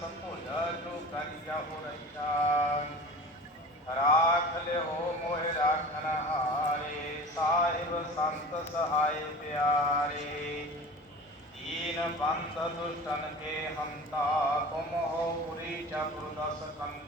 ਸਤੋ ਜਾ ਜੋ ਕਰੀਆ ਹੋ ਰਹੀ ਆ ਰਾਖ ਲਿਓ संत हा प्यारे दीन पंथ दुष्टन खे हम तुमी चतुर्द कनि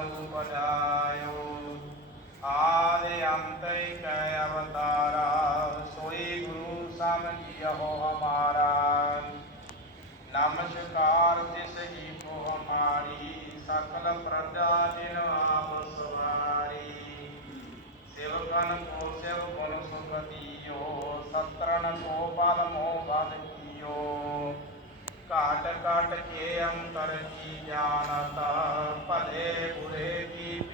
ਅਨੁਪਜਾਇਓ ਆਦੇ ਅੰਤੈ ਕੈ ਅਵਤਾਰਾ ਸੋਈ ਗੁਰੂ ਸਮ ਜੀਹੋ ਹਮਾਰਾ ਨਮਸਕਾਰ ਤਿਸ ਜੀ ਕੋ ਹਮਾਰੀ ਸਕਲ ਪ੍ਰਜਾ ਜਿਨ ਆਪ ਸਵਾਰੀ ਸੇਵਕਨ ਕੋ ਸੇਵ ਕੋ ਸੁਗਤੀਓ ਸਤਰਨ ਕੋ ਪਦ ਮੋ ਬਾਦ ਕੀਓ ਘਾਟ ਘਾਟ ਕੇ ਅੰਤਰ ਜੀ ਜਾਣਤਾ